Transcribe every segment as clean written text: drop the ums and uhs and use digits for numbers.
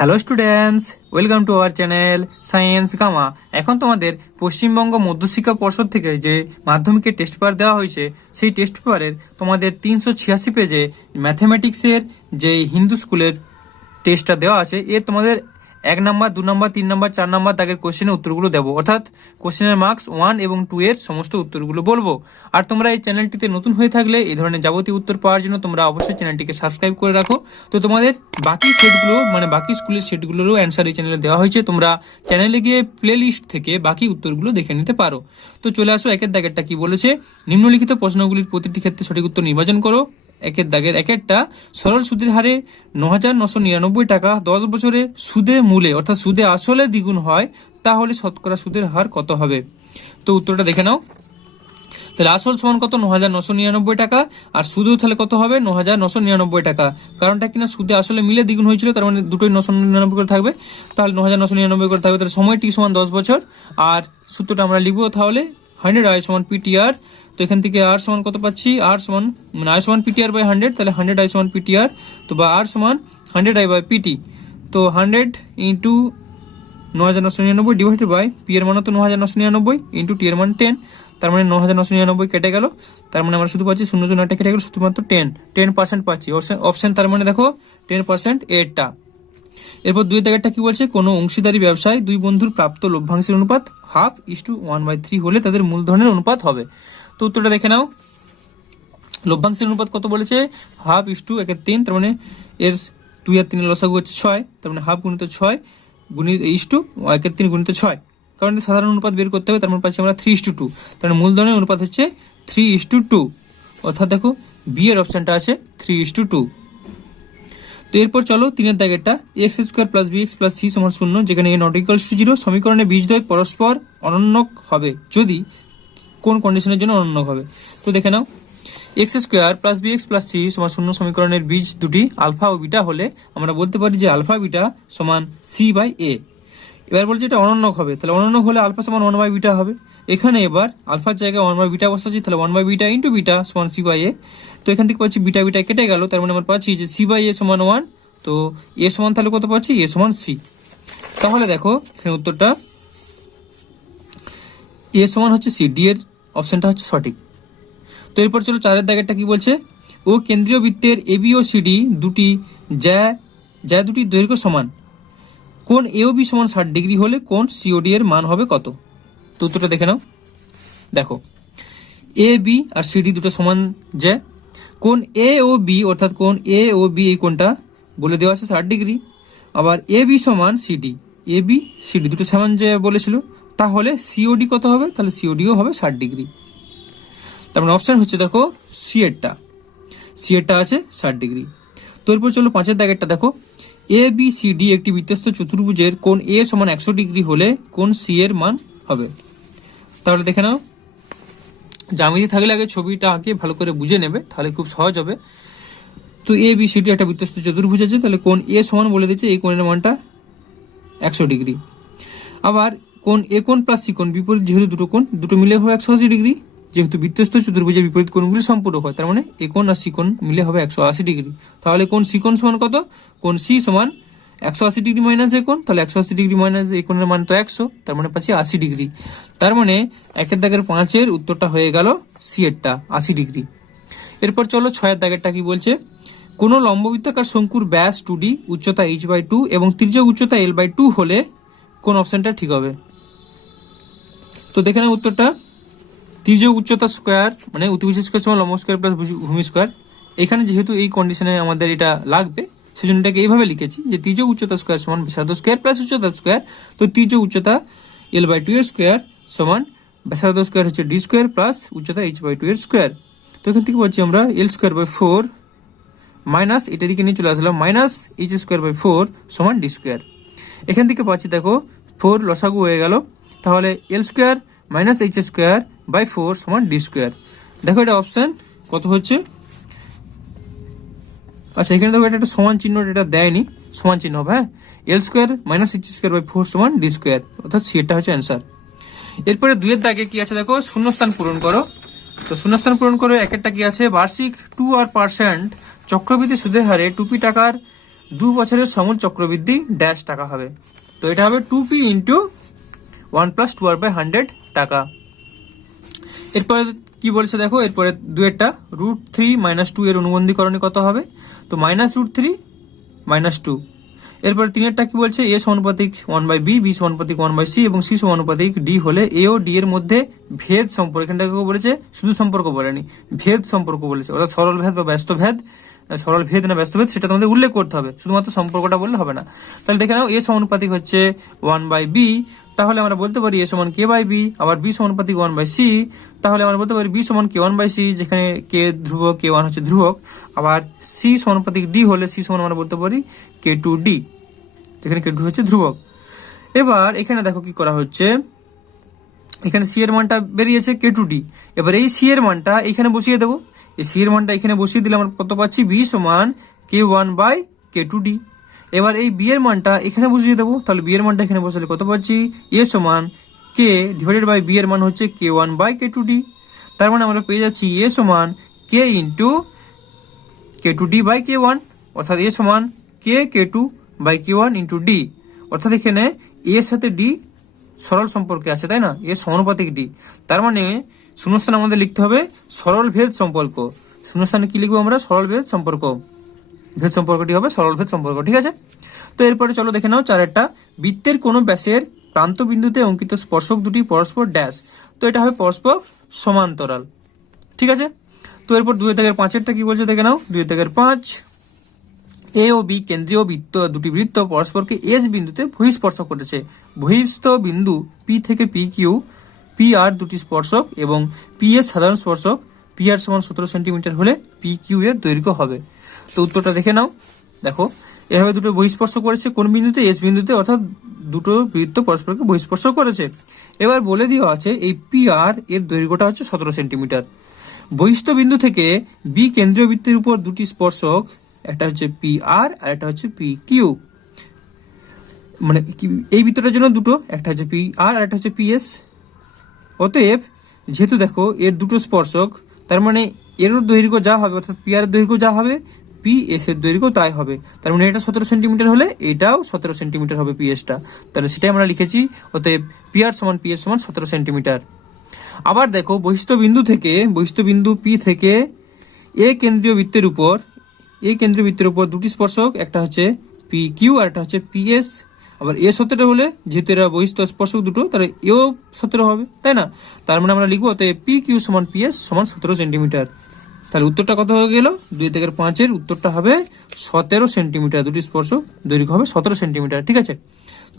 Hello students, welcome to our channel science gamma. এখন তোমাদের পশ্চিমবঙ্গ মধ্যশিক্ষা পর্ষদ থেকে যে মাধ্যমিকের টেস্ট পেপার দেওয়া হয়েছে, সেই টেস্ট পেপারের তোমাদের 386 পেজে ম্যাথমেটিক্সের যে হিন্দু স্কুলের টেস্টটা দেওয়া আছে, এর তোমাদের 1 নাম্বার, 2 নাম্বার, 3 নাম্বার, 4 নাম্বার দাগের কোশ্চেনের উত্তরগুলো দেবো, অর্থাৎ কোশ্চেনের মার্কস 1 এবং 2 এর সমস্ত উত্তরগুলো বলবো। আর তোমরা এই চ্যানেলটিতে নতুন হয়ে থাকলে এই ধরনের যাবতীয় উত্তর পাওয়ার জন্য তোমরা অবশ্যই চ্যানেলটিকে সাবস্ক্রাইব করে রাখো। তো তোমাদের বাকি সেটগুলো মানে বাকি স্কুলের সেটগুলোরও অ্যান্সার এই চ্যানেলে দেওয়া হয়েছে, তোমরা চ্যানেলে গিয়ে প্লে লিস্ট থেকে বাকি উত্তরগুলো দেখে নিতে পারো। তো চলে আসো, একের দাগেরটা কি বলেছে। নিম্নলিখিত প্রশ্নগুলির প্রতিটি ক্ষেত্রে সঠিক উত্তর নির্বাচন করো। একের দাগের একেরটা, সরল সুদের হারে 9,999 টাকা 10 বছরে সুদে মূলে অর্থাৎ সুদে আসলে দ্বিগুণ হয়, তাহলে শতকরা সুদের হার কত হবে? তো উত্তরটা দেখে নাও। তাহলে আসল সমান কত? 9,999 টাকা, আর সুদেও তাহলে কত হবে? 9,999 টাকা। কারণটা কিনা সুদে আসলে মিলে দ্বিগুণ হয়েছিল, তার মানে দুটোই 999 করে থাকবে, তাহলে 9,999 করে থাকবে। তাহলে সময় টি সমান 10 বছর, আর সূত্রটা আমরা লিখবো তাহলে 100 I সমান PTR। তো এখান থেকে আর সমান কত পাচ্ছি? আর সমান মানে I সমান PTR বাই 100, তাহলে 100 I সমান PTR, তো বা আর সমান 100 I বাই PT। তো 100 ইন্টু 9,999 ডিভাইডেড বাই পি এর মান তো 9,999 ইন্টু টি এর মান 10, তার মানে 9,999 কেটে গেল, তার মানে আমরা শুধু পাচ্ছি 0 কেটে গেল, শুধুমাত্র 10% পাচ্ছি। অপশন তার মানে দেখো 10% এরটা। এরপর 2 দাগেরটা কি বলছে? কোনো অংশীদারি ব্যবসায় দুই বন্ধুর প্রাপ্ত লভ্যাংশের অনুপাত 1/2:1/3 হলে তাদের মূলধনের অনুপাত হবে। তো উত্তরটা দেখে নাও। লভ্যাংশের অনুপাত কত বলেছে? 1/2:3, তার মানে এর 2 আর 3 লসাগু হচ্ছে 6, তার মানে 1/2 গুণিত 6 গুণিত 1/3 গুণিত 6। কারণ সাধারণ অনুপাত বের করতে হবে, তার মানে পাচ্ছি আমরা 3:2, তার মানে মূলধনের অনুপাত হচ্ছে 3:2, অর্থাৎ দেখো বি এর অপশনটা আছে 3:2। তো এরপর চলো 3 দাগেরটা, x² + bx + c = 0, যেখানে a ≠ 0 সমীকরণে বীজদ্বয় পরস্পর অনন্যক হবে যদি কোন কন্ডিশনের জন্য অনন্যক হবে? তো দেখে নাও। x² + bx + c = 0 সমীকরণের বীজ দুটি আলফা ও বিটা হলে আমরা বলতে পারি যে আলফা বিটা সমান c/a। এবার বলছে এটা অনন্যক হবে, তাহলে অনন্যক হলে আলফা সমান 1/বিটা হবে। এখানে এবার আলফার জায়গায় 1/বিটা বসাচ্ছি, তাহলে 1/বিটা ইন্টু বিটা সমান c/a। তো এখান থেকে পাচ্ছি বিটা বিটা কেটে গেল, তার মানে আমরা পাচ্ছি যে c/a সমান 1। তো a সমান তাহলে কত পাচ্ছি? a সমান c। তাহলে দেখো এখানে উত্তরটা a সমান হচ্ছে c, ডি এর অপশনটা হচ্ছে সঠিক। তো এরপর চলো 4 দাগেরটা কি বলছে? ও কেন্দ্রীয় বৃত্তের এবি ও সিডি দুটি যা দুটি দৈর্ঘ্য সমান, কোণ এ ও বি সমান 60 ডিগ্রি হলে কোণ সিওডি এর মান হবে কত? তো উত্তরটা দেখে নাও। দেখো এ বি আর সিডি দুটো সমান, যে কোণ এ ও বি অর্থাৎ কোণ এ ও বি এই কোণটা বলে দেওয়া আছে 60 ডিগ্রি, আবার এ বি সমান সিডি, এ বি সিডি দুটো সমান যে বলেছিল, তাহলে সিওডি কত হবে? তাহলে সিওডিও হবে 60 ডিগ্রি। তার মানে অপশন হচ্ছে দেখো সি এরটা আছে 60 ডিগ্রি। তো এরপর চলো 5 দাগেরটা দেখো, এ বি সি ডি একটি বৃত্তস্থ চতুর্ভুজের কোণ এ সমান 100 ডিগ্রি হলে কোণ সি এর মান হবে। তাহলে দেখে নাও, জ্যামিতি থাকলে আগে ছবিটা আঁকে ভালো করে বুঝে নেবে, তাহলে খুব সহজ হবে। তো এ বি সি ডি একটা বৃত্তস্থ চতুর্ভুজ আছে, তাহলে কোণ এ সমান বলে দিচ্ছে এই কোণের মানটা 100 ডিগ্রি। আবার কোণ এ কোণ প্লাস সি কোণ বিপরীত, যেহেতু দুটো কোণ দুটো মিলে হবে 180 ডিগ্রি, যেহেতু বৃত্তস্থ চতুর্ভুজের বিপরীত কোণগুলি সম্পূরক হয়, তার মানে এ কোণ আর সি কোণ মিলে হবে 180 ডিগ্রি। তাহলে কোণ সি কোণ সমান কত? কোণ সি সমান 180 ডিগ্রি মাইনাস এ কোণ, তাহলে 180 ডিগ্রি মাইনাস এই কোণের মান তো 100, তার মানে পাচ্ছি 80 ডিগ্রি। তার মানে 1 দাগের 5 এর উত্তরটা হয়ে গেল সি এরটা 80 ডিগ্রি। এরপর চলো 6 দাগেরটা কি বলছে? কোন লম্ববৃত্তাকার শঙ্কুর ব্যাস 2d, উচ্চতা h/2 এবং তির্যক উচ্চতা l/2 হলে কোন অপশনটা ঠিক হবে? তো দেখে নাও উত্তরটা। তির্যক উচ্চতা স্কোয়ার মানে অতিভুজ স্কোয়ার সমান লম্ব স্কোয়ার প্লাস ভূমি স্কোয়ার। এখানে যেহেতু এই কন্ডিশনে আমাদের এটা লাগবে, সেজন্য এটাকে এইভাবে লিখেছি যে তির্যক উচ্চতা স্কোয়ার সমান ব্যাসার্ধ স্কোয়ার প্লাস উচ্চতা স্কোয়ার। তো তির্যক উচ্চতা l/2 এর স্কোয়ার সমান ব্যাসার্ধ স্কোয়ার হচ্ছে d স্কোয়ার প্লাস উচ্চতা h/2 এর স্কোয়ার। তো এখান থেকে পাচ্ছি আমরা l²/4 মাইনাস এটা দিকে নিয়ে চলে আসলাম মাইনাস h²/4 সমান d স্কোয়ার। এখান থেকে পাচ্ছি দেখো 4 লসাগু হয়ে গেল, তাহলে l² মাইনাস h²/4 সমান d স্কোয়ার। দেখো এটা অপশন কত হচ্ছে? আচ্ছা এখানে দেখো এটা একটা সমান চিহ্ন, এটা দেয়নি, সমান চিহ্ন হবে, হ্যাঁ। l² মাইনাস h²/4 সমান d স্কোয়ার, অর্থাৎ সি এটা হচ্ছে অ্যান্সার। এরপরে 2 এর দাগে কি আছে দেখো, শূন্যস্থান পূরণ করো। তো শূন্যস্থান পূরণ করে একেরটা কি আছে? বার্ষিক 2% চক্রবৃদ্ধি সুদের হারে 2p টাকার 2 বছরের সমূল চক্রবৃদ্ধি ড্যাশ টাকা হবে। তো এটা হবে 2p into 1 plus 2r by 100 টাকা। এরপরে কি বলছে দেখো, এরপরে দুয়েরটা √3 - 2 এর অনুবন্ধীকরণে কত হবে, তো -√3 - 2। এরপরে তিনেরটা কি বলছে, এ সমানুপাতিক 1/b, বি সমানুপাতিক 1/c এবং সি সমানুপাতিক ডি হলে এ ও ডি এর মধ্যে ভেদ সম্পর্ক, এখান থেকে বলেছে শুধু সম্পর্ক বলেনি, ভেদ সম্পর্ক বলেছে, অর্থাৎ সরল ভেদ বা ব্যস্ত ভেদ, সরল ভেদ না ব্যস্ত ভেদ সেটা তোমাদের উল্লেখ করতে হবে, শুধুমাত্র সম্পর্কটা বললে হবে না। তাহলে দেখে নাও, এ সমানুপাতিক হচ্ছে 1/b, তাহলে আমরা বলতে পারি এ সমান কে বাই বি। আবার বি সমানুপাতিক 1/c, তাহলে আমরা বলতে পারি বি সমান k1/c, যেখানে কে ধ্রুবক, k1 হচ্ছে ধ্রুবক। আবার সি সমানুপাতিক ডি হলে সি সমান আমরা বলতে পারি k2d, যেখানে k2 হচ্ছে ধ্রুবক। এবার এখানে দেখো কি করা হচ্ছে, এখানে সি এর মানটা বেরিয়েছে k2d। এবার এই সি এর মানটা এখানে বসিয়ে দেবো, এই সি এর মানটা এখানে বসিয়ে দিলে আমরা কত পাচ্ছি, বি সমান k1/k2d। এবার এই বি এর মানটা এখানে বসিয়ে দেবো, তাহলে বি এর মানটা এখানে বসালে কত পাচ্ছি, এ সমান কে ডিভাইডেড বাই বি এর মান হচ্ছে k1/k2d। তার মানে আমরা পেয়ে যাচ্ছি এ সমান কে ইন্টু k2d/k1, অর্থাৎ এ সমান k2/k1 ইন্টু ডি। অর্থাৎ এখানে এ এর সাথে ডি সরল সম্পর্কে আছে, তাই না, এ সমানুপাতিক ডি। তার মানে শূন্যস্থানে আমাদের লিখতে হবে সরল ভেদ সম্পর্ক। শূন্যস্থানে কি লিখবো আমরা, সরল ভেদ সম্পর্ক, ভেদ সম্পর্কটি হবে সরল ভেদ সম্পর্ক, ঠিক আছে। তো এরপরে চলো দেখে নাও চারেরটা, বৃত্তের কোন ব্যাসের প্রান্ত বিন্দুতে অঙ্কিত স্পর্শক দুটি পরস্পর ড্যাশ। তো এটা হবে পরস্পর সমান্তরাল, ঠিক আছে। তো এরপর 2-5-এরটা কি বলছে দেখে নাও, 2-5, এ ও বি কেন্দ্রীয় বৃত্ত, দুটি বৃত্ত পরস্পরকে এস বিন্দুতে বহিঃস্পর্শ করেছে। বহিঃস্থ বিন্দু পি থেকে পি কিউ, পি আর দুটি স্পর্শক এবং পি এস সাধারণ স্পর্শক, পি আর সমান 17 সেন্টিমিটার হলে পি কিউ এর দৈর্ঘ্য হবে। তো উত্তরটা দেখে নাও, দেখো এভাবে দুটো বহিঃস্পর্শ করেছে কোন বিন্দুতে, এস বিন্দুতে, অর্থাৎ দুটো বৃত্ত পরস্পরকে বহিঃস্পর্শ করেছে। এবার বলে দেওয়া আছে এই পি আর এর দৈর্ঘ্যটা হচ্ছে 17 সেন্টিমিটার। বহিঃস্থ বিন্দু থেকে বি কেন্দ্রীয় বৃত্তের উপর দুটি স্পর্শক, একটা হচ্ছে পি আর আর একটা হচ্ছে পি কিউ, মানে এই বৃত্তটার জন্য দুটো, একটা হচ্ছে পি আর আর একটা হচ্ছে পি এস। অতএব যেহেতু দেখো এর দুটো স্পর্শক, তার মানে এর দৈর্ঘ্য যা হবে, অর্থাৎ পি আর এর দৈর্ঘ্য যা হবে পি এস এর দৈর্ঘ্য তাই হবে। তার মানে এটা 17 সেন্টিমিটার হলে এটাও 17 সেন্টিমিটার হবে পি এসটা, তাহলে সেটাই আমরা লিখেছি। অতএব পি আর সমান পি এস সমান 17 সেন্টিমিটার। আবার দেখো বহিঃস্থ বিন্দু পি থেকে এ কেন্দ্রীয় বৃত্তের উপর দুটি স্পর্শক, একটা হচ্ছে পি কিউ আর একটা হচ্ছে পি এস। আবার এ 17 হলে, যেহেতু এরা বহিঃস্থ স্পর্শক দুটো, তাহলে এও 17 হবে, তাই না। তার মানে আমরা লিখবো অতএব পি কিউ সমান পি এস সমান 17 সেন্টিমিটার। তাহলে উত্তরটা কত হয়ে গেল, 2-5-এর উত্তরটা হবে 17 সেন্টিমিটার। দুটি স্পর্শক দৈর্ঘ্য হবে 17 সেন্টিমিটার, ঠিক আছে।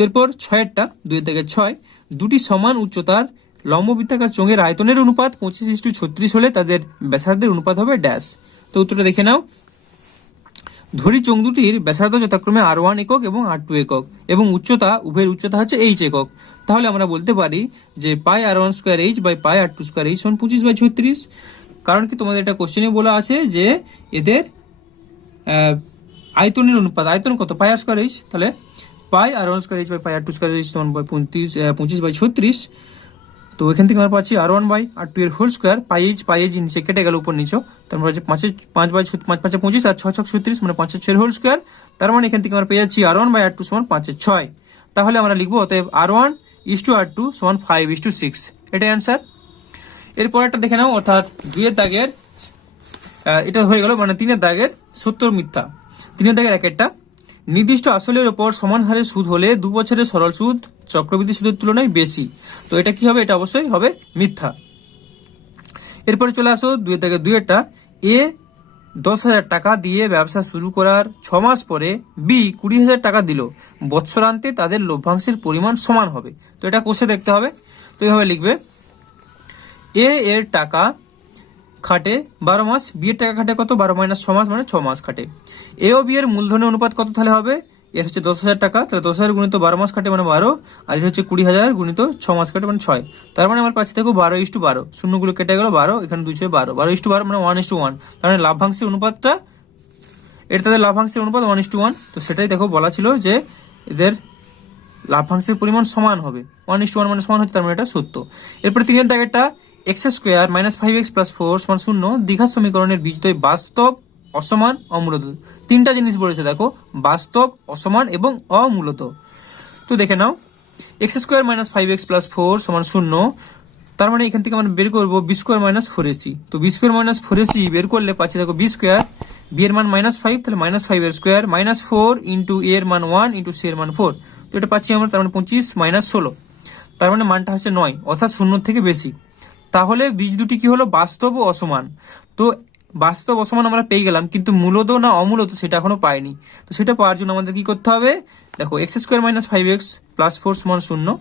এরপর 6-এরটা 2-6, দুটি সমান উচ্চতার লম্ববৃত্তাকার চোঙের আয়তনের অনুপাত 25:36 হলে তাদের ব্যাসার্ধের অনুপাত হবে ড্যাশ। তো উত্তরটা দেখে নাও, ধরি চোঙ দুটির ব্যাসার্ধ যথাক্রমে R1 একক এবং R2 একক এবং উভয়ের উচ্চতা হচ্ছে H একক। তাহলে আমরা বলতে পারি যে πr1² H by πr2² H সমান 25/36। কারণ কি তোমাদের এটা কোশ্চেনে বলা আছে যে এদের আয়তনের অনুপাত, আয়তন কত, πr² H, তাহলে πr1² H by πr2² H সমান 25/36। তো এখান থেকে আমরা পাচ্ছি R1/R2 এর হোল স্কোয়ার, পাই নিচে কেটে গেল উপর নিচে, তার মানে হচ্ছে 5/25 আর 6×6 = 36, মানে 5/6 হোল স্কোয়ার। তার মানে এখান থেকে আমরা পেয়ে যাচ্ছি R1/R2 সমান 5/6। তাহলে আমরা লিখবো অতএব R1:R2 সমান 5:6, এটাই অ্যান্সার। এরপর একটা দেখে নাও, অর্থাৎ 2-এর দাগের এটা হয়ে গেল, মানে 3-এর দাগের সত্য মিথ্যা। 3-এর দাগের একটা, নির্দিষ্ট আসলের ওপর সমান হারে সুদ হলে 2 বছরের সরল সুদ চক্রবৃদ্ধি সুদের তুলনায় বেশি। তো এটা কি হবে, এটা অবশ্যই হবে মিথ্যা। এরপরে চলে আসো 2-এরটা, এ 10,000 টাকা দিয়ে ব্যবসা শুরু করার 6 মাস পরে বি 20,000 টাকা দিল, বৎসরান্তে তাদের লভ্যাংশের পরিমাণ সমান হবে। তো এটা কোষে দেখতে হবে। তো এইভাবে লিখবে, এ এর টাকা খাটে 12 মাস, বি এর টাকা খাটে কত, 12 - 6 মাস, মানে 6 মাস খাটে। এ ও বি এর মূলধনের অনুপাত কত তাহলে হবে, এর হচ্ছে 10,000 টাকা, তাহলে 10,000 গুণিত 12 মাস খাটে মানে 12, আর এর হচ্ছে 20,000 গুণিত 6 মাস খাটে মানে 6। তার মানে আমার পাচ্ছি দেখো 12:12, শূন্যগুলো কেটে গেল 12, এখানে 2 × 12, 12:12 মানে 1:1। তার মানে লাভ্যাংশের অনুপাতটা, এটা তাদের লাভ্যাংশের অনুপাত 1:1। তো সেটাই দেখো বলা ছিল যে এদের লাভ্যাংশের পরিমাণ সমান হবে, 1:1 মানে সমান হচ্ছে, তার মানে এটা সত্য। এরপরে 3-এর দাগেরটা, x² - 5x + 4 = 0 দ্বিঘাত সমীকরণের বীজদ্বয় বাস্তব অসমান, অমূলত। তিনটা জিনিস বলেছে দেখো, বাস্তব, অসমান এবং অমূলত। তো দেখে নাও, x square minus 5x plus 4 সমান 0। তার মানে এখান থেকে আমরা বের করবো বি স্কোয়ার মাইনাস 4ac। তো বি স্কোয়ার মাইনাস 4ac বের করলে পাচ্ছি দেখো বি স্কোয়ার, বি এর মান -5, তাহলে -5 এর স্কোয়ার, -4 ইন্টু এ এর মান 1 ইন্টু সি এর মান 4। তো এটা পাচ্ছি আমরা, তার মানে 25 - 16, তার মানে মানটা হচ্ছে 9, অর্থাৎ 0 থেকে বেশি। তাহলে বীজ দুটি কি হলো, বাস্তব ও অসমান। তো বাস্তব অসমান আমরা পেয়ে গেলাম, কিন্তু মূলত না অমূলত সেটা এখনো পাইনি। তো সেটা পাওয়ার জন্য আমাদের কি করতে হবে, দেখো x square minus 5x plus 4 সমান 0,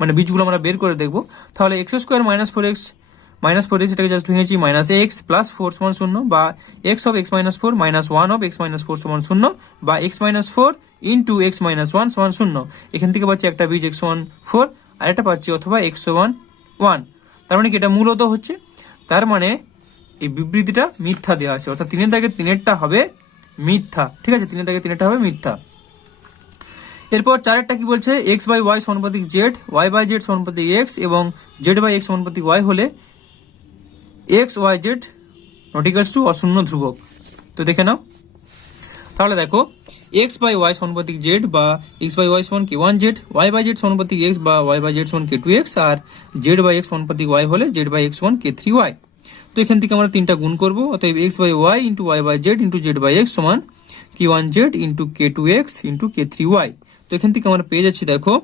মানে বীজগুলো আমরা বের করে দেখবো। তাহলে এক্স স্কোয়ার -4x এটাকে জাস্ট ভেঙেছি -x প্লাস 4 সমান 0, বা x of x minus 4 -1 of x minus 4 সমান 0, বা x minus 4 into x minus 1 সমান 0। এখান থেকে পাচ্ছি একটা বীজ এক্স সমান 4, আর একটা পাচ্ছি অথবা এক্স সমান 1। তার মানে কি এটা মূলত হচ্ছে, তার মানে এই বিবৃতিটা মিথ্যা দেওয়া আছে, অর্থাৎ 3 এর দাগে 3-এরটা হবে মিথ্যা। ঠিক আছে, 3 এর দাগে 3-এরটা হবে মিথ্যা। এরপর 4-এরটা কি বলছে, এক্স বাই ওয়াই সমানুপাতিক জেড, ওয়াই বাই জেড সমানুপাতিক এক্স এবং জেড বাই এক্স সমানুপাতিক ওয়াই হলে x y z not equals to অশূন্য ধ্রুবক। তো দেখে নাও, তাহলে দেখো এক্স বাই ওয়াই সমানুপাতিক জেড বা এক্স বাই ওয়াই সমান k1 z, y by z সমানুপাতিক এক্স বা ওয়াই বাই জেড সমান k2 এক্স, আর জেড বাই এক্স সমানুপাতিক ওয়াই হলে জেড বাই এক্স সমান k3 ওয়াই। তো এখান থেকে আমরা 3টা গুণ করবো, অতএব X by Y into Y by Z into Z by x সমান k1 Z into k2 X into k3 Y. তো এখান থেকে আমরা পেয়ে যাচ্ছি দেখো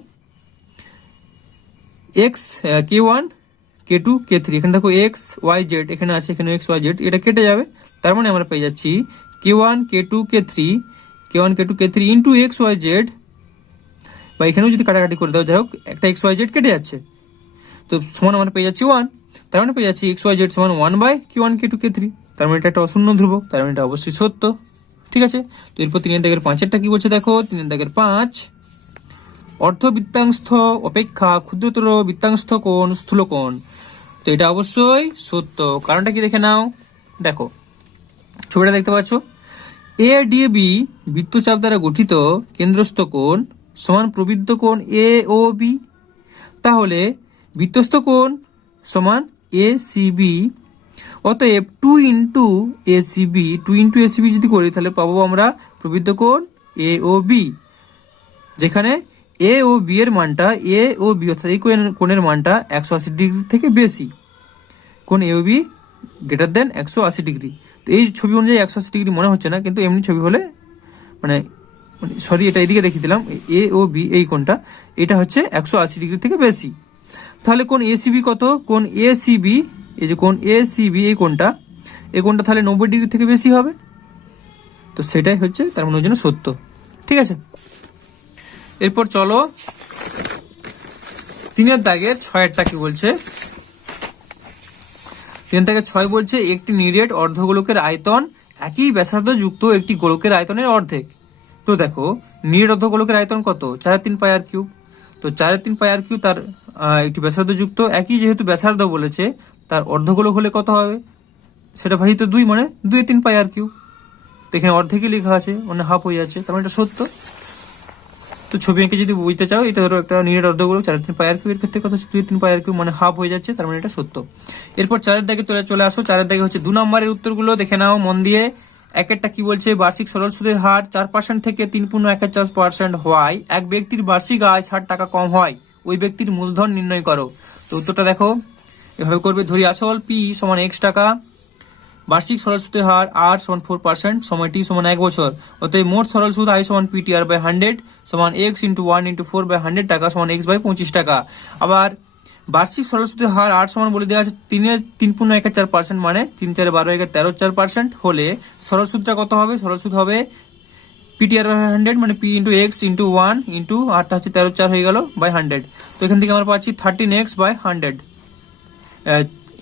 এক্স k1 k2 k3, এখানে দেখো এক্স ওয়াই জেড এখানে আছে, এখানে এক্স ওয়াই জেড, এটা কেটে যাবে। তার মানে আমরা পেয়ে যাচ্ছি k1 k2 k3 into x y Z, বা এখানেও যদি কাটাকাটি করে দাও, যাই হোক একটা এক্স ওয়াই জেড কেটে যাচ্ছে, তো সমান আমরা পেয়ে যাচ্ছি 1। তার মানে পেয়ে যাচ্ছি এক্স ওয়াই জেড সমান 1 বাই k1 k2 k3। তার মানে এটা একটা অশূন্য ধ্রুবক, তার মানে এটা অবশ্যই সত্য। ঠিক আছে, তো এরপর 3-এর দাগের 5-এরটা কি বলছে দেখো, 3-এর দাগের 5, অর্ধবৃত্তাংশ অপেক্ষা ক্ষুদ্রতর বৃত্তাংশ কোণ স্থূল কোণ। তো এটা অবশ্যই সত্য, কারণটা কি দেখে নাও, দেখো ছবিটা দেখতে পাচ্ছ, এ ডি বি বৃত্তচাপ দ্বারা গঠিত কেন্দ্রস্থ কোণ সমান প্রবৃদ্ধ কোণ এ ও বি। তাহলে বৃত্তস্থ কোণ সমান এ সি বি, অতএব 2 into A C B, 2 into A C B যদি করি তাহলে পাবো আমরা প্রবৃদ্ধ কোণ এ ও বি, যেখানে এ ও বি এর মানটা, এ ও বি অর্থাৎ এই কোণের মানটা 180 ডিগ্রি থেকে বেশি। কোণ এ ও বি গ্রেটার দেন 180 ডিগ্রি। তো এই ছবি অনুযায়ী 180 ডিগ্রি মনে হচ্ছে না, কিন্তু এমনি ছবি হলে মানে সরি এটা এদিকে দেখিয়ে দিলাম, এ ও বি এই কোণটা, এটা হচ্ছে 180 ডিগ্রি থেকে বেশি। তাহলে কোণ এসিবি কত, কোণ এসিবি, এই যে কোণ এসিবি এই কোণটা তাহলে 90 ডিগ্রি থেকে বেশি হবে। তো সেটাই হচ্ছে তার মানে ওই জন্য সত্য। ঠিক আছে, এরপর চলো 3-এর দাগের 6-এরটা কি বলছে, 3 থেকে 6 বলছে একটি নিরেট অর্ধগোলকের আয়তন একই ব্যাসার্ধ যুক্ত একটি গোলকের আয়তনের অর্ধেক। তো দেখো নিরেট অর্ধগোলকের আয়তন কত, 4/3 পাই আর কিউব। তো 4/3 পাই আর কিউব তার একটি ব্যাসার্ধ যুক্ত, একই যেহেতু ব্যাসার্ধ বলেছে তার অর্ধগোলক হলে কত হবে, সেটা ভাজিত 2 মানে 2/3 পাই আর কিউব। তো এখানে অর্ধেকই লেখা আছে, মানে হাফ হয়ে যাচ্ছে, তার মানে এটা সত্য। তো ছবি এঁকে যদি বুঝতে চাও, এটা ধরো একটা নিরেট অর্ধগোলক 4/3 পাই আর কিউব, এর ক্ষেত্রে কত হচ্ছে 2/3 পাই আর কিউব, মানে হাফ হয়ে যাচ্ছে, তার মানে এটা সত্য। এরপর 4-এর দাগে চলে আসো, 4-এর দাগে হচ্ছে 2 নম্বরের উত্তরগুলো দেখে নাও মন দিয়ে। একটা কি বলছে, বার্ষিক সরল সুদের হার 4% থেকে 3.14% হওয়ায় এক ব্যক্তির বার্ষিক আয় 60 টাকা কম হয়, ওই ব্যক্তির মূলধন নির্ণয় করো। তো উত্তরটা দেখো এভাবে করবে, ধরি আসল পি সমান x টাকা, বার্ষিক সরল সুদের হার আর সমান 4%, সময় টি সমান 1 বছর, অতএব মোট সরল সুদ আই সমান পি টি আর বাই 100 সমান x ইন্টু 1 ইন্টু 4 বাই 100 টাকা সমান x বাই 25 টাকা। আবার বার্ষিক সরল সুদের হার 8 সমান বলে দেওয়া আছে 3.14%, মানে 3 4 12 13 4% হলে সরল সুদটা কত হবে, সরল সুদ হবে পিটিআর বাই 100, মানে P into x into 1 into 8টা হচ্ছে 13 4 হয়ে গেল বাই 100। তো এখান থেকে আমরা পাচ্ছি 13x বাই 100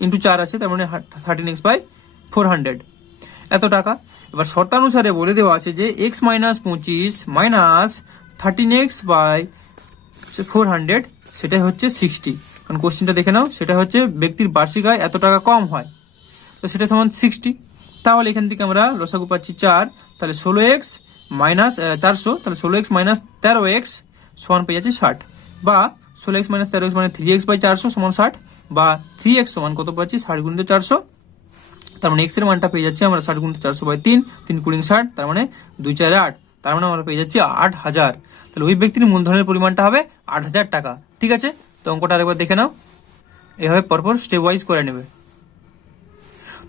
ইন্টু 4 আছে, তার মানে 13x বাই 400 এত টাকা। এবার শর্তানুসারে বলে দেওয়া আছে যে x minus 25 minus 13x by 400 সেটা হচ্ছে 60। কারণ কোশ্চেনটা দেখে নাও, সেটা হচ্ছে ব্যক্তির বার্ষিক আয় এত টাকা কম হয়, তো সেটা সমান 60। তাহলে এখান থেকে আমরা লসাগু পাচ্ছি 4, তাহলে 16x মাইনাস 400, তাহলে 16x মাইনাস 13x সমান পেয়ে যাচ্ছে 60, বা 16x মাইনাস 13x মানে 3x বাই 400 সমান 60, বা 3x সমান কত পাচ্ছি 60 গুণিত 400, তার মানে এক্স এর মানটা পেয়ে যাচ্ছি আমরা 60 গুণিত 400/3, 3 কুড়ি 60, তার মানে 2 4 8, তার মানে আমরা পেয়ে যাচ্ছি 8,000। তাহলে ওই ব্যক্তির মূলধনের পরিমাণটা হবে 8,000 টাকা। ঠিক আছে, তো অঙ্কটা আরেকবার দেখে নাও, এভাবে পরপর স্টেপ ওয়াইজ করে নেবে।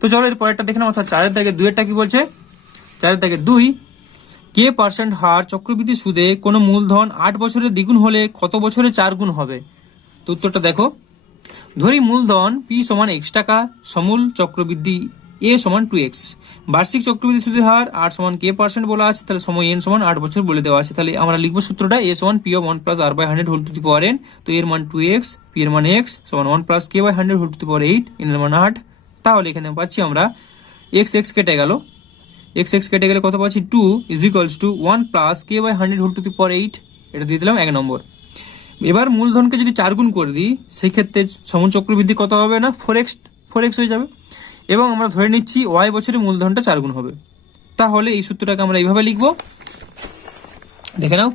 তো চলো এর পরেরটা দেখে নাও, অর্থাৎ 4 দাগে 2 এরটা কি বলছে, 4 দাগে 2, কে পার্সেন্ট হার চক্রবৃদ্ধি সুদে কোনো মূলধন 8 বছরে দ্বিগুণ হলে কত বছরে 4 গুণ হবে। তো উত্তরটা দেখো, ধরি মূলধন পি সমান x টাকা, সমূল চক্রবৃদ্ধি a সমান 2x, বার্ষিক চক্রবৃদ্ধি সুদের হার r সমান k% বলা আছে, তাহলে সময় n সমান 8 বছর বলে দেওয়া আছে। তাহলে আমরা লিখবো সূত্রটা a সমান p of 1 plus r by 100 whole to the power n। তো এর মান 2x, p এর মান x সমান 1 plus k by 100 whole to the power 8, n এর মান 8। তাহলে এখানে পাচ্ছি আমরা x কেটে গেল, x কেটে গেলে কত পাচ্ছি, 2 is equals to 1 plus k by 100 whole to the power 8, এটা দিয়ে দিলাম 1 নম্বর। এবার মূলধনকে যদি 4 গুণ করে দিই, সেই ক্ষেত্রে সমূল চক্রবৃদ্ধি কত হবে না, 4x হয়ে যাবে, এবং আমরা ধরে নিচ্ছি y বছরে মূলধনটা 4 গুণ হবে। তাহলে এই সূত্রটাকে আমরা এইভাবে লিখবো, দেখে নাও,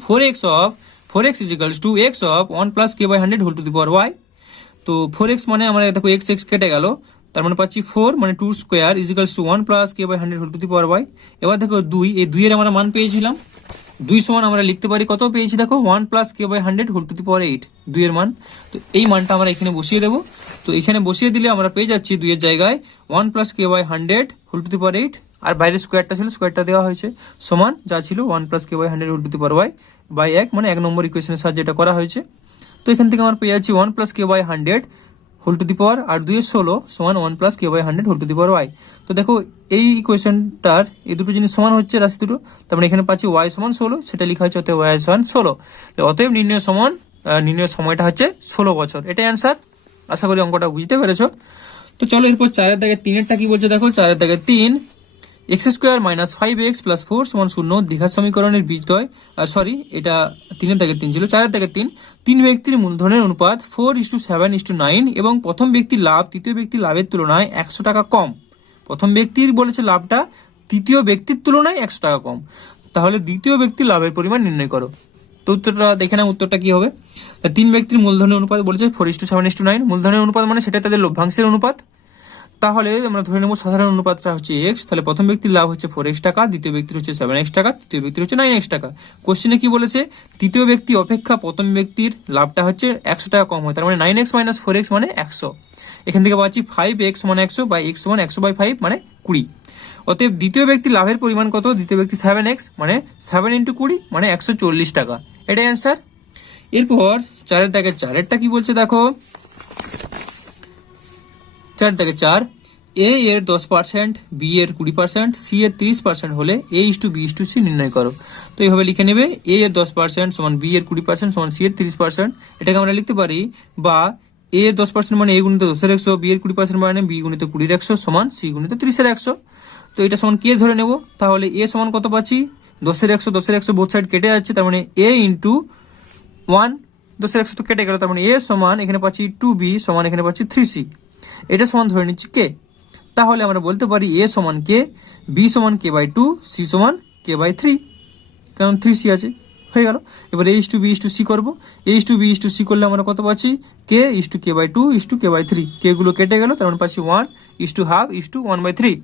4x is equals to x of 1 plus k by 100 whole to the power y। তো 4x মানে আমরা দেখো x কেটে গেল, তার মানে পাচ্ছি 4 মানে 2 square is equals to 1 plus k by 100 whole to the power y। এবার দেখো 2, এই 2 এর আমরা মান পেয়েছিলাম, 2 সমান আমরা লিখতে পারি কত পেয়েছি দেখো, 1 plus k by 100 whole to the power 8, 2 এর মান। তো এই মানটা আমরা এখানে বসিয়ে দেবো। তো এখানে বসিয়ে দিলে আমরা পেয়ে যাচ্ছি 2 এর জায়গায় 1 plus k by 100 whole to the power 8, আর বাইরে স্কোয়ারটা ছিল, স্কোয়ারটা দেওয়া হয়েছে, সমান যা ছিল 1 plus k by 100 whole to the power y by 1, মানে 1 নম্বর ইকুয়েশনের সাহায্যে এটা করা হয়েছে। তো এখান থেকে আমরা পেয়ে যাচ্ছি 1 plus k by 100 whole to the power R 2 এর 16 সমান 1 plus k by 100 whole to the power y। তো দেখো এই ইকুয়েশনটার এই দুটো জিনিস সমান হচ্ছে, রাশি দুটো, তার মানে এখানে পাচ্ছি y সমান 16, সেটা লেখা হচ্ছে, অতএব y সমান 16। অতএব নির্ণয় সময়টা হচ্ছে 16 বছর। এটাই অ্যান্সার। আশা করি অঙ্কটা বুঝতে পেরেছো। তো চলো এরপর 4 দাগের 3 কি বলছে দেখো, 4 দাগের 3, x square minus 5x plus 4 সমান 0 দ্বিঘাত সমীকরণের বীজদ্বয়, এটা 3 দাগের 3 ছিল। 4 দাগের 3 ব্যক্তির মূলধনের অনুপাত 4:7:9 এবং প্রথম ব্যক্তির লাভ তৃতীয় ব্যক্তির লাভের তুলনায় 100 টাকা কম। প্রথম ব্যক্তির বলেছে লাভটা তৃতীয় ব্যক্তির তুলনায় 100 টাকা কম, তাহলে দ্বিতীয় ব্যক্তির লাভের পরিমাণ নির্ণয় করো। তো উত্তরটা দেখে নাও, উত্তরটা কি হবে। 3 ব্যক্তির মূলধনের অনুপাত বলেছে 4:7:9, মূলধনের অনুপাত মানে সেটা তাদের লভ্যাংশের অনুপাত। তাহলে আমরা ধরে নেব সাধারণ অনুপাতটা হচ্ছে x, তাহলে প্রথম ব্যক্তির লাভ হচ্ছে 4x টাকা, দ্বিতীয় ব্যক্তির হচ্ছে 7x টাকা, তৃতীয় ব্যক্তির হচ্ছে 9x টাকা। কোশ্চেনে কি বলেছে, তৃতীয় ব্যক্তি অপেক্ষা প্রথম ব্যক্তির লাভটা হচ্ছে 100 টাকা কম হয়, তার মানে 9x মাইনাস 4x মানে 100। এখান থেকে পাচ্ছি 5x সমান 100 বাই x সমান 100/5 মানে 20। অতএব দ্বিতীয় ব্যক্তির লাভের পরিমাণ কত, দ্বিতীয় ব্যক্তি 7x মানে 7 × 20 মানে 140 টাকা। এটাই অ্যান্সার। এরপর 4 দাগের 4 কি বলছে দেখো, 4 দাগের 4, a এর 10%, b এর 20%, c এর 30% হলে a:b:c নির্ণয় করো। তো এইভাবে লিখে নেবে, a এর 10% সমান b এর 20% সমান c এর 30%। এটাকে আমরা লিখতে পারি, বা a এর 10% মানে a গুণিত 10/100, b এর 20% মানে b গুণিত 20/100 সমান c গুণিত 30/100। তো এটা সমান কে ধরে নেব, তাহলে a সমান কত পাচ্ছি, 10/100 বোথ সাইড কেটে যাচ্ছে, তার মানে a × 1, 10/100 তো কেটে গেল, তার মানে a সমান এখানে পাচ্ছি 2b সমান এখানে পাচ্ছি 3c। এটা সমান ধরে নিচ্ছি কে, তাহলে আমরা বলতে পারি a সমান কে, b সমান k/2, c সমান k/3, কারণ 3c আছে, হয়ে গেল। এবার a:b:c করবো, a:b:c করলে আমরা কত পাচ্ছি, k k/2 k/3, কে গুলো কেটে গেল, তার মানে পাচ্ছি 1:2 1/3।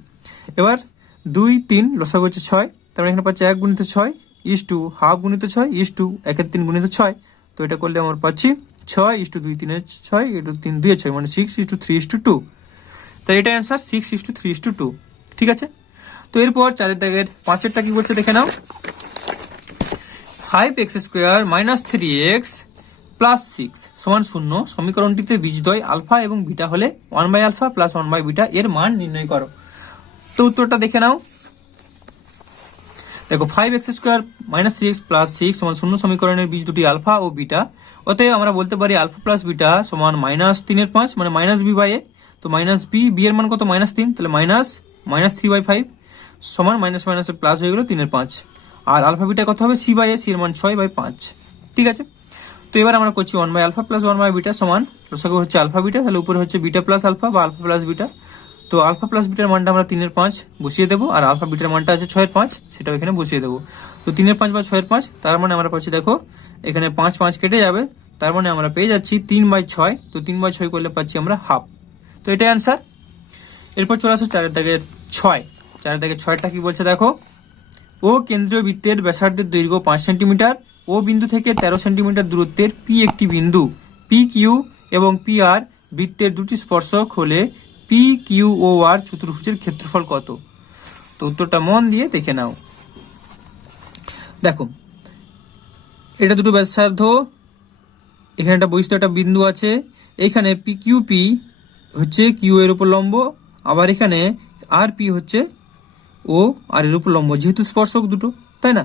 এবার 2 3 লসাগু হচ্ছে 6, তার মানে এখানে পাচ্ছি 1 × 6 1/2 × 6 1/3 × 6। তো এটা করলে আমরা পাচ্ছি 6:2 3 6 3 2 6 মানে 6:3:2। তো এটা অ্যান্সার 6:3:2। ঠিক আছে। তো এরপর 4 দাগের 5 কি বলছে দেখে নাও, 5x square minus 3x plus 6 সমান 0 সমীকরণটিতে বীজদ্বয় আলফা এবং বিটা হলে 1/α প্লাস 1/β এর মান নির্ণয় করো। তো উত্তরটা দেখে নাও, দেখো 5x square minus 3x plus 6 সমান 0 সমীকরণের বীজ দুটি আলফা ও বিটা, অতএব আমরা বলতে পারি আলফা প্লাস বিটা সমান -3/5 মানে -b/a। তো b এর মান কত, -3, তাহলে -3/5 সমান মাইনাস প্লাস হয়ে গেল 3/5, আর আলফা বিটা কত হবে, c/a, c এর মান 6/5। ঠিক আছে। তো এবার আমরা করছি 1/α প্লাস 1/β সমান লসাগু হচ্ছে আলফা বিটা, তাহলে উপরে হচ্ছে বিটা প্লাস আলফা বা আলফা প্লাস বিটা। তো আলফা প্লাস বিটার মানটা আমরা 3/5 বসিয়ে দেবো, আর আলফা বিটার মানটা আছে 6/5, সেটাও এখানে বসিয়ে দেবো। তো 3/5 বা 6/5, তার মানে আমরা পাচ্ছি দেখো এখানে 5 কেটে যাবে, তার মানে আমরা পেয়ে যাচ্ছি 3/6। তো 3/6 করলে পাচ্ছি আমরা হাফ। তো এটাই অ্যান্সার। এরপর চলে আসো 4 ছয়। 4 কি বলছে দেখো, ও কেন্দ্রীয় বৃত্তের ব্যাসার্ধের দৈর্ঘ্য 5 সেন্টিমিটার, ও বিন্দু থেকে 13 সেন্টিমিটার দূরত্বের পি একটি বিন্দু, পি কিউ এবং পি আর বৃত্তের দুটি স্পর্শক হলে পি কিউ ও আর চতুর্ভুজের ক্ষেত্রফল কত? তো উত্তরটা মন দিয়ে দেখে নাও। দেখো, এটা দুটো ব্যাসার্ধ, এখানে একটা বহিস্থ একটা বিন্দু আছে, এখানে পি কিউ পি হচ্ছে কিউ এর উপর লম্ব, আবার এখানে আর পি হচ্ছে ও আর এর উপর লম্ব, যেহেতু স্পর্শক দুটো, তাই না?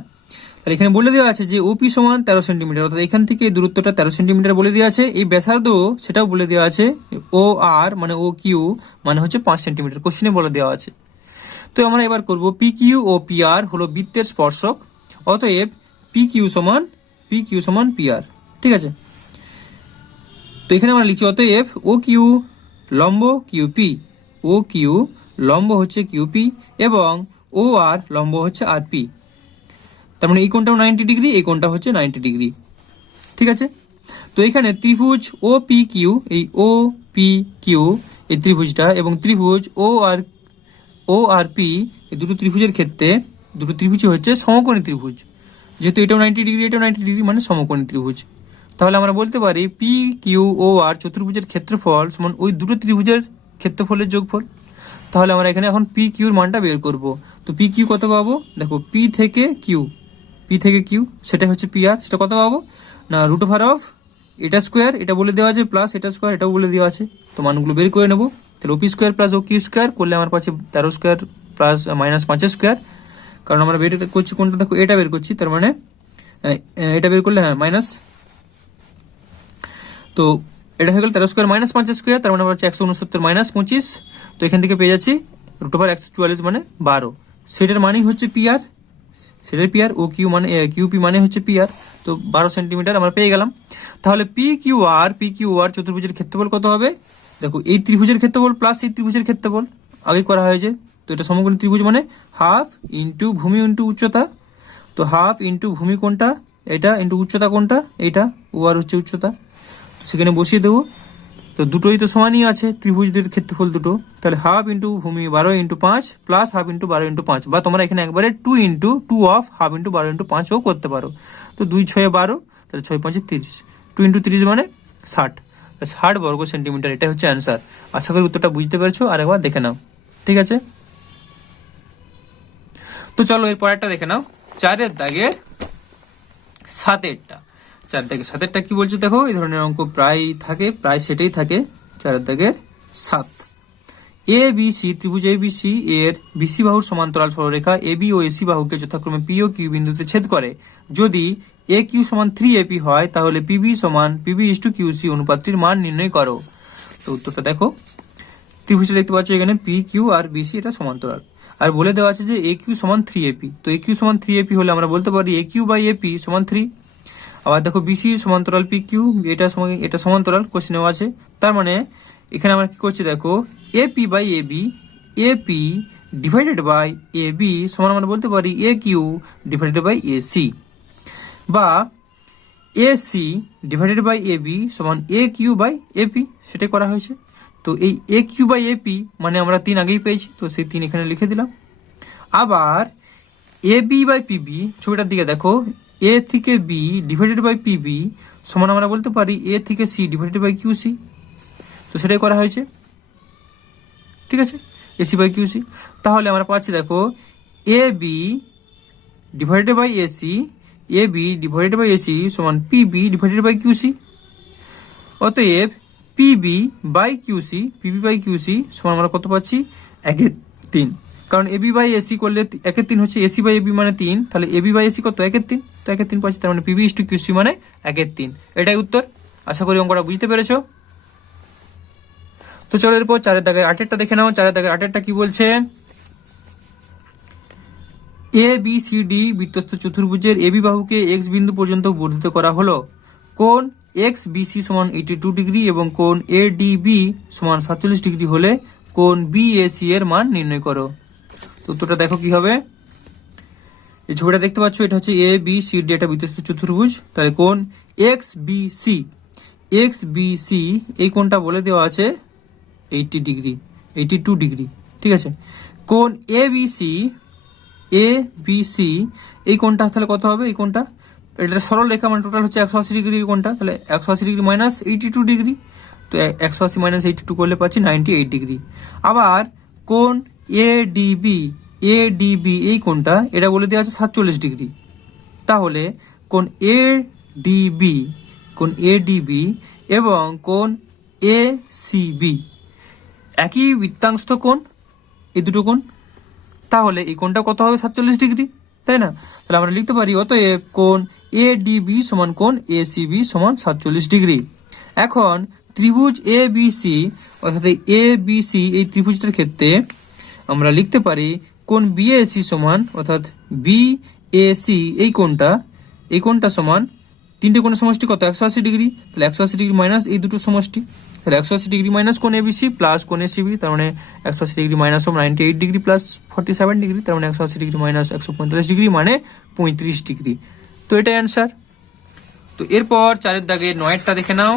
তাহলে এখানে বলে দেওয়া আছে যে ওপি সমান 13 সেন্টিমিটার, অর্থাৎ এখান থেকে এই দূরত্বটা 13 সেন্টিমিটার বলে দেওয়া আছে। এই ব্যাসার্ধ সেটাও বলে দেওয়া আছে, ও আর মানে ও কিউ মানে হচ্ছে 5 সেন্টিমিটার, কোশ্চেনে বলে দেওয়া আছে। তো আমরা এবার করব P Q O P R হলো বৃত্তের স্পর্শক, অতএব পি কিউ সমান পি আর। ঠিক আছে, তো এখানে আমরা লিখছি অতএব ও কিউ লম্ব কিউপি, ও কিউ লম্ব হচ্ছে কিউপি এবং ও আর লম্ব হচ্ছে আর পি। তার মানে এই কোণটাও 90 ডিগ্রি, এই কোণটা হচ্ছে 90 ডিগ্রি। ঠিক আছে, তো এখানে ত্রিভুজ ও পি কিউ, এই ও পি কিউ এই ত্রিভুজটা এবং ত্রিভুজ ও আর পি এই দুটো ত্রিভুজের ক্ষেত্রে দুটো ত্রিভুজই হচ্ছে সমকোণী ত্রিভুজ, যেহেতু এটাও 90 ডিগ্রি এটাও 90 ডিগ্রি মানে সমকোণী ত্রিভুজ। তাহলে আমরা বলতে পারি পি কিউ ও আর চতুর্ভুজের ক্ষেত্রফল সমান ওই দুটো ত্রিভুজের ক্ষেত্রফলের যোগফল। তাহলে আমরা এখানে এখন পি কিউর মানটা বের করব। তো পি কিউ কত পাবো? দেখো, পি থেকে কিউ সেটা হচ্ছে পি আর, সেটা কত পাবো না √, এটা স্কোয়ার এটা বলে দেওয়া আছে, প্লাস এটা স্কোয়ার এটাও বলে দেওয়া আছে। তো মানগুলো বের করে নেবো। তাহলে ওপি square plus O Q square করলে আমার পাচ্ছে 13 স্কোয়ার প্লাস -5 স্কোয়ার, কারণ আমরা বের করছি কোনটা, দেখো এটা বের করছি, তার মানে এটা বের করলে হ্যাঁ মাইনাস, তো এটা হয়ে গেল 13 স্কোয়ার -5 স্কোয়ার, তার মানে হচ্ছে 169 -25। তো এখান থেকে পেয়ে যাচ্ছি √144 মানে 12, সেটার মানেই হচ্ছে পি আর, সেটার পি আর। ও কিউ মানে কিউপি মানে হচ্ছে পি আর, তো 12 সেন্টিমিটার আমরা পেয়ে গেলাম। তাহলে পি কিউ আর চতুর্ভুজের ক্ষেত্রফল কত হবে? দেখো, এই ত্রিভুজের ক্ষেত্রফল প্লাস এই ত্রিভুজের ক্ষেত্রফল আগে করা হয়েছে, তো এটা সমকোণী ত্রিভুজ মানে হাফ ইন্টু ভূমি ইন্টু উচ্চতা। তো হাফ ইন্টু ভূমি কোনটা, এটা ইন্টু উচ্চতা কোনটা, এইটা, ও আর হচ্ছে উচ্চতা, সেখানে বসিয়ে দেবো। তো দুটোই তো সমানই আছে ত্রিভুজদের ক্ষেত্রফল দুটো, তাহলে হাফ ইন্টু ভূমি 12 into 5 plus half into 12 into 5, বা তোমরা এখানে একবারে 2 into 2 of half into 12 into 5ও করতে পারো। তো 2 6 12, তাহলে 6 5 30, 2 ইন্টু 30 মানে 60, 60 বর্গ সেন্টিমিটার, এটা হচ্ছে অ্যান্সার। আশা করি উত্তরটা বুঝতে পেরেছো, আর একবার দেখে নাও। ঠিক আছে, তো চলো এর পরেরটা দেখে নাও, 7 কি বলছে দেখো, এই ধরনের অঙ্ক প্রায় সেটাই থাকে। 7 এ বি সি ত্রিভুজ এ বি সি এর বিসি বাহুর সমান্তরাল সরলরেখা এ বি ও এসি বাহুকে যথাক্রমে পি ও কিউ বিন্দুতে ছেদ করে। যদি এ কিউ সমান 3AP হয় তাহলে পিবি সমান PB/QC অনুপাতটির মান নির্ণয় করো। তো উত্তরটা দেখো, ত্রিভুজটা দেখতে পাচ্ছ এখানে পি কিউ আর বিসি এটা সমান্তরাল, আর বলে দেওয়া আছে যে এ কিউ সমান 3AP। তো এ কিউ সমান 3AP হলে আমরা বলতে পারি এ কিউ বাই এপি সমান 3। আবার দেখো, বিসি সমান্তরাল পি কিউ, এটা সমান্তরাল কোশ্চেনেও আছে। তার মানে এখানে আমরা কি করছি দেখো, AP by AP divided by AB সমান আমরা বলতে পারি A Q divided by AC, বা এসি ডিভাইডেড বাই এবি সমান এ কিউ বাই এপি, সেটাই করা হয়েছে। তো এই এ কিউ বাই এপি মানে আমরা 3 আগেই পেয়েছি, তো সেই 3 এখানে লিখে দিলাম। আবার এ বি বাই পিবি, ছবিটার দিকে দেখো, এ থেকে বি ডিভাইডেড বাই পিবি সমান আমরা বলতে পারি এ থেকে সি ডিভাইডেড বাই কিউসি, তো সেটাই করা হয়েছে। ঠিক আছে, এসি বাই কিউসি। তাহলে আমরা পাচ্ছি দেখো, A B divided by AC, A B divided by AC সমান পিবি ডিভাইডেড বাই কিউসি। অতএব পিবি বাই কিউসি সমান আমরা কত পাচ্ছি 1/3, কারণ এবি বাই এসি করলে 1/3 হচ্ছে, এসি বাই এবি মানে 3, তাহলে এবি বাই এসি কত 1/3, তো 1/3 পাচ্ছি, তার মানে PB/QC মানে 1/3, এটাই উত্তর। আশা করি অঙ্কটা বুঝতে পেরেছো। তো চলো এরপর 4-8 দেখে নাও। 4-8 কি বলছে, এ বি সি ডি বৃত্তস্থ চতুর্ভুজের এবি বাহুকে এক্স বিন্দু পর্যন্ত বর্ধিত করা হলো। কোণ এক্স বিসি সমান 82 ডিগ্রি এবং কোণ এ ডি বি সমান 47 ডিগ্রি হলে কোণ বি এ সি এর মান নির্ণয় করো। তো উত্তরটা দেখো কি হবে, এই ছবিটা দেখতে পাচ্ছ, এটা হচ্ছে এ বি সি ডি একটা বৃত্তস্থ চতুর্ভুজ। তাহলে কোণ এক্স বি সি এই কোণটা বলে দেওয়া আছে 82 ডিগ্রি। ঠিক আছে। কোণ এ বি সি এই কোণটা তাহলে কত হবে? এই কোণটা এটা সরল রেখা মানে টোটাল হচ্ছে 180 ডিগ্রি কোণটা, তাহলে 180 ডিগ্রি মাইনাস 82 ডিগ্রি, তো 180 মাইনাস 82 করলে পাচ্ছি 98 ডিগ্রি। আবার কোণ এডিবি এই কোণটা এটা বলে দেওয়া আছে 47 ডিগ্রি, তাহলে কোণ এডিবি এবং কোণ এসিবি একই বৃত্তাংশ কোণ, এই দুটো কোণ, তাহলে এই কোণটা কত হবে? 47 ডিগ্রি, তাই না? তাহলে আমরা লিখতে পারি অতএব কোণ এডিবি সমান কোণ এসিবি সমান 47 ডিগ্রি। এখন ত্রিভুজ এবিসি অর্থাৎ এবিসি এই ত্রিভুজটার ক্ষেত্রে আমরা লিখতে পারি কোণ বিএসি সমান অর্থাৎ বিএসি এই কোণটা সমান তিনটে কোণের সমষ্টি কত? 180 ডিগ্রি, তাহলে 180 ডিগ্রি মাইনাস এই দুটো সমষ্টি, তাহলে 180 ডিগ্রি মাইনাস কোণ এবিসি প্লাস কোণ এসিবি, তার মানে 180 degree minus 98 degree plus 47 degree, তার মানে 180 ডিগ্রি মাইনাস 145 ডিগ্রি মানে 35 ডিগ্রি। তো এটাই অ্যান্সার। তো এরপর 4 দাগের 9টা দেখে নাও।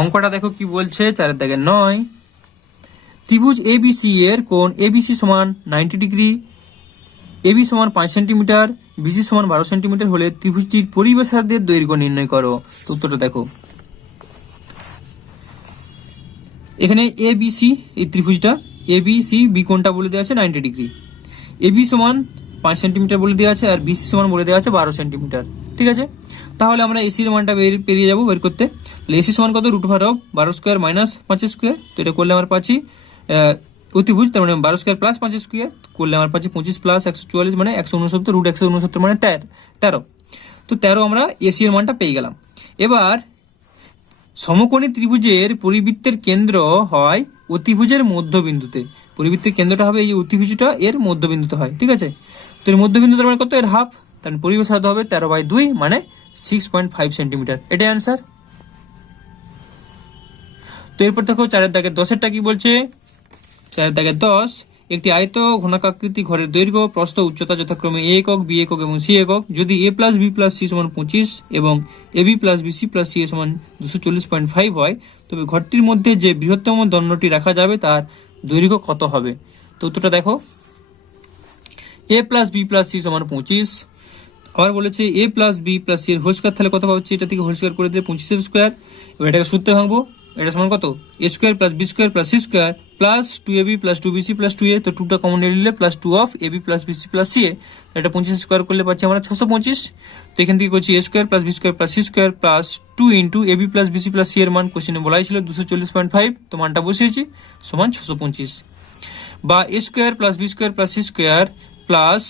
অঙ্কটা দেখো কি বলছে। 4 দাগের 9, ত্রিভুজ এবিসি এর কোণ এবিসি সমান 90 ডিগ্রি, এবি সমান 5 সেন্টিমিটার, বিসি সমান 12 সেন্টিমিটার হলে ত্রিভুজটির পরিবেশার্ধের দৈর্ঘ্য নির্ণয় করো। তো উত্তরটা দেখো, এখানে এবিসি এই ত্রিভুজটা এবিসি বি কোণটা বলে দেওয়া আছে 90 ডিগ্রি, এবি সমান 5 সেন্টিমিটার বলে দেওয়া আছে, আর বিসি সমান বলে দেওয়া আছে 12 সেন্টিমিটার। ঠিক আছে, তাহলে আমরা এসির মানটা পেরিয়ে যাবো বের করতে। এসি সমান কত? √12 স্কোয়ার মাইনাস 5 স্কোয়ার, তো এটা করলে আমার পাচ্ছি অতিভুজ, তার মানে 12 স্কোয়ার প্লাস 5 স্কোয়ার করলে আমার পাচ্ছি 25 প্লাস 144 মানে 169, √169 মানে 13। তো 13 আমরা এসি এর মানটা পেয়ে গেলাম। এবার সমকোণী ত্রিভুজের পরিবৃত্তের কেন্দ্র হয় অতিভুজের মধ্যবিন্দুতে, পরিবৃত্তের কেন্দ্রটা হবে এই অতিভুজটা এর মধ্যবিন্দুতে হয়। ঠিক আছে, তো এর মধ্যবিন্দুতে মানে কত? এর হাফ, তার পরিবেশার্ধ হবে 13/2 মানে 6.5 সেন্টিমিটার। এটাই অ্যান্সার। তো এরপর দেখো 4 দাগের 10টা কি বলছে। 4 দাগের 10, একটি আয়ত ঘনাকাকৃতি ঘরের দৈর্ঘ্য প্রস্থ উচ্চতা যথাক্রমে এ একক, বি একক এবং সি একক। যদি A plus B plus C সমান 25 এবং AB plus BC plus C সমান 240.5 হয়, তবে ঘরটির মধ্যে যে বৃহত্তম দণ্ডটি রাখা যাবে তার দৈর্ঘ্য কত হবে? তো উত্তরটা দেখো, এ প্লাস বি প্লাস সি সমান 25, আবার বলেছে এ প্লাস বি প্লাস সি এর হোল স্কয়ার, তাহলে কত পাচ্ছি? এটা থেকে হোল স্কয়ার করে দিলে 25 স্কয়ার। এবার এটাকে সূত্রে ভাঙবো, এটা সমান কত? A square plus B square plus C square plus 2ab plus 2bc plus 2a, তো 2টা কমন নিয়ে নিলে plus 2 of ab plus bc plus ca, এটা 25 স্কয়ার করলে পাচ্ছি আমরা 625। তো এখান থেকে করছি a square plus B square plus C square plus 2 into ab plus bc plus c এর মান কোশ্চেনে বলাই ছিল 240.5, তো মানটা বসিয়েছি সমান 625, বা a square plus B square plus C square plus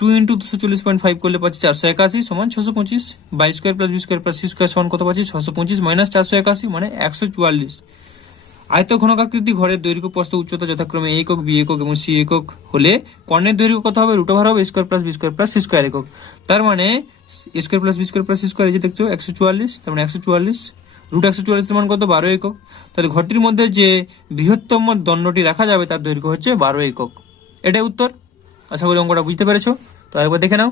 2 into 240.5 করলে পাচ্ছি 481 সমান 625, বা square plus B square plus C square সমান কত পাচ্ছি? 625 মাইনাস 481 মানে 144। আয়ত ঘনকাকৃতি ঘরের দৈর্ঘ্য প্রস্থ উচ্চতা যথাক্রমে এ একক, বি একক এবং সি একক হলে কর্ণের দৈর্ঘ্য কত হবে? √ওভার হবে square plus B square plus C square একক। তার মানে square plus B square plus C square এই যে দেখছো 144, তার মানে 144 √144 এর মান কত? 12 একক। তাহলে ঘরটির মধ্যে যে বৃহত্তম দণ্ডটি রাখা যাবে তার দৈর্ঘ্য হচ্ছে 12 একক। এটাই উত্তর। আশা করি অঙ্কটা বুঝতে পেরেছো। তো একবার দেখে নাও।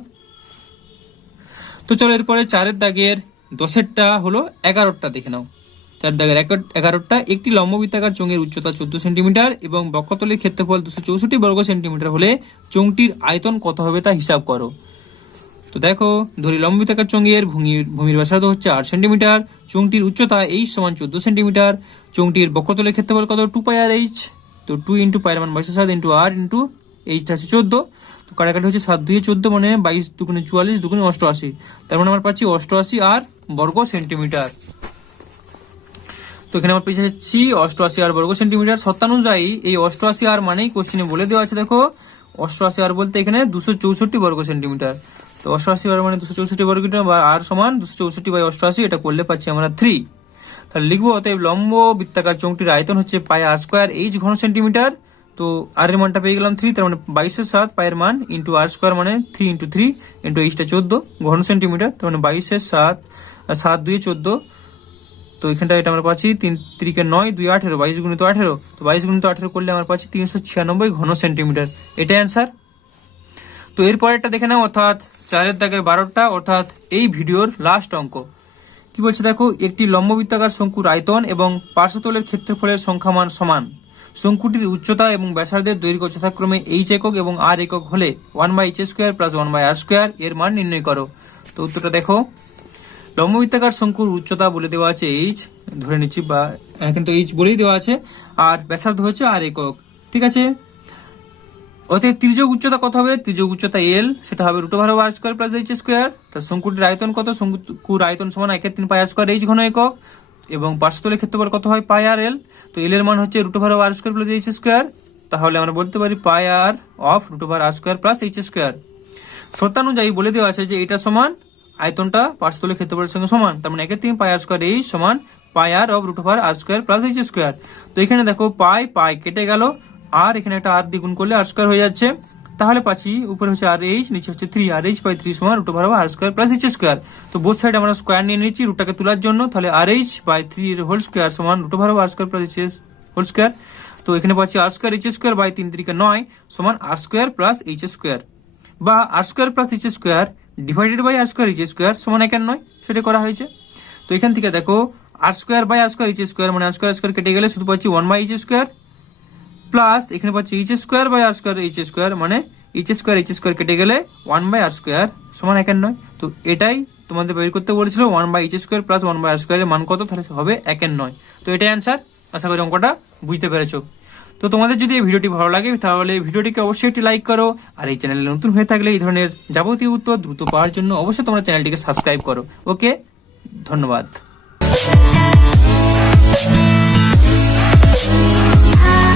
তো চলো এরপরে 4 দাগের 10টা হলো 11টা দেখে নাও। 4 দাগের 11টা, একটি লম্ববৃত্তাকার চোঙের উচ্চতা 14 সেন্টিমিটার এবং বক্ষতলের ক্ষেত্রফল 264 বর্গ সেন্টিমিটার হলে চোঙটির আয়তন কত হবে তা হিসাব করো। তো দেখো, ধরি লম্ববৃত্তাকার চোঙের ভূমির ব্যাসার্ধ হচ্ছে 8 সেন্টিমিটার, চোঙটির উচ্চতা h সমান 14 সেন্টিমিটার, চোঙটির বক্ষতলের ক্ষেত্রফল কত? 2 পাই আর h, তো 2 ইন্টু পাই মান 22 ইন্টু r ইন্টু এইচটা আছে 14, তো কাটাকাটি হচ্ছে 7 2 14 মানে 22 দুগুণে 44 দুগুণে 88, তার মানে আমরা পাচ্ছি 88 আর বর্গ সেন্টিমিটার। তো এখানে আমরা পেয়ে যাচ্ছি 88 আর বর্গ সেন্টিমিটার। শর্তানুযায়ী এই 88 আর মানেই কোশ্চেনে বলে দেওয়া আছে, দেখো 88 আর বলতে এখানে 264 বর্গ সেন্টিমিটার, তো 88 আর মানে 264 বর্গ সেন্টিমিটার বা আর সমান 264/88, এটা করলে পাচ্ছি আমরা 3। তাহলে লিখবো অতএব লম্ব বৃত্তাকার চোঙটির আয়তন হচ্ছে পাই আর স্কয়ার এইচ ঘন সেন্টিমিটার, তো আর এর মানটা পেয়ে গেলাম 3, তার মানে 22/7 পায়ের মান ইন্টু আর স্কয়ার মানে 3 ইন্টু 3 ইন্টু এইচটা 14 ঘন সেন্টিমিটার, তার মানে 22/7 7 2 14, তো এখানটা এটা আমরা পাচ্ছি 3 3 9 2 18 22 গুণিত 18, তো 22 গুণিত 18 করলে আমরা পাচ্ছি 396 ঘন সেন্টিমিটার। এটাই অ্যান্সার। তো এরপরেরটা দেখে নাও, অর্থাৎ 4 দাগের 12টা, অর্থাৎ এই ভিডিওর লাস্ট অঙ্ক। কি বলছে দেখো, একটি লম্ববৃত্তাকার শঙ্কুর আয়তন এবং পার্শ্বতলের ক্ষেত্রফলের সংখ্যামান সমান, শঙ্কুটির উচ্চতা এবং ব্যাসার্ধের দৈর্ঘ্য যথাক্রমে এইচ একক এবং আর একক হলে 1/h² প্লাস 1/r² এর মান নির্ণয় করো। তো উত্তরটা দেখো, লম্ববৃত্তাকার শঙ্কুর উচ্চতা বলে দেওয়া আছে এইচ, ধরে নিচ্ছি, বা এখানে তো এইচ বলেই দেওয়া আছে, আর ব্যাসার্ধ হচ্ছে আর একক। ঠিক আছে, অতএব তির্যক উচ্চতা কত হবে? তির্যক উচ্চতা এল, সেটা হবে √r² প্লাস h²। তার শঙ্কুটির আয়তন কত? শঙ্কুর আয়তন সমান 1/3πr² h ঘন একক, এবং পার্শ্বতলের ক্ষেত্রফল কত হয়? পাই আর এল। তো এল এর মান হচ্ছে √r² প্লাস h²। তাহলে আমরা বলতে পারি পাই আর অফ √r² প্লাস h²। শর্তানুযায়ী বলে দেওয়া আছে যে এটা সমান আয়তনটা পার্শ্বতলের ক্ষেত্রফলের সঙ্গে সমান, তার মানে 1/3πr² h সমান পাই আর অফ √r² প্লাস h²। তো এখানে দেখো পাই পাই কেটে গেল, আর এখানে একটা আর দ্বিগুণ করলে r² হয়ে যাচ্ছে। তাহলে পাচ্ছি উপরে হচ্ছে আর এইচ, নিচে হচ্ছে 3 সমান √r² প্লাস h²। তো বোথ সাইড আমরা স্কোয়ার নিয়ে নিচ্ছি রুটটাকে তোলার জন্য, তাহলে r/3 এর হোল স্কোয়ার সমান √r² plus h whole square. তো এখানে পাচ্ছি r² h² বাই 3 3 9 সমান r² প্লাস h², বা r² plus h² divided by r² h² সমান 1/9, সেটা করা হয়েছে। তো এখান থেকে দেখো r² বাই r² h² মানে r² কেটে গেলে শুধু পাচ্ছি 1/h², প্লাস এখানে পাচ্ছি h² বাই r² h² মানে h² কেটে গেলে 1/r² সমান 1/9। তো এটাই তোমাদের বের করতে বলেছিল, 1/h² প্লাস 1/r² এর মান কত, তাহলে হবে 1/9। তো এটাই অ্যান্সার। আশা করি অঙ্কটা বুঝতে পেরেছো। তো তোমাদের যদি এই ভিডিওটি ভালো লাগে তাহলে ভিডিওটিকে অবশ্যই একটি লাইক করো, আর এই চ্যানেলে নতুন হয়ে থাকলে এই ধরনের যাবতীয় উত্তর দ্রুত পাওয়ার জন্য অবশ্যই তোমরা চ্যানেলটিকে সাবস্ক্রাইব করো। ওকে, ধন্যবাদ।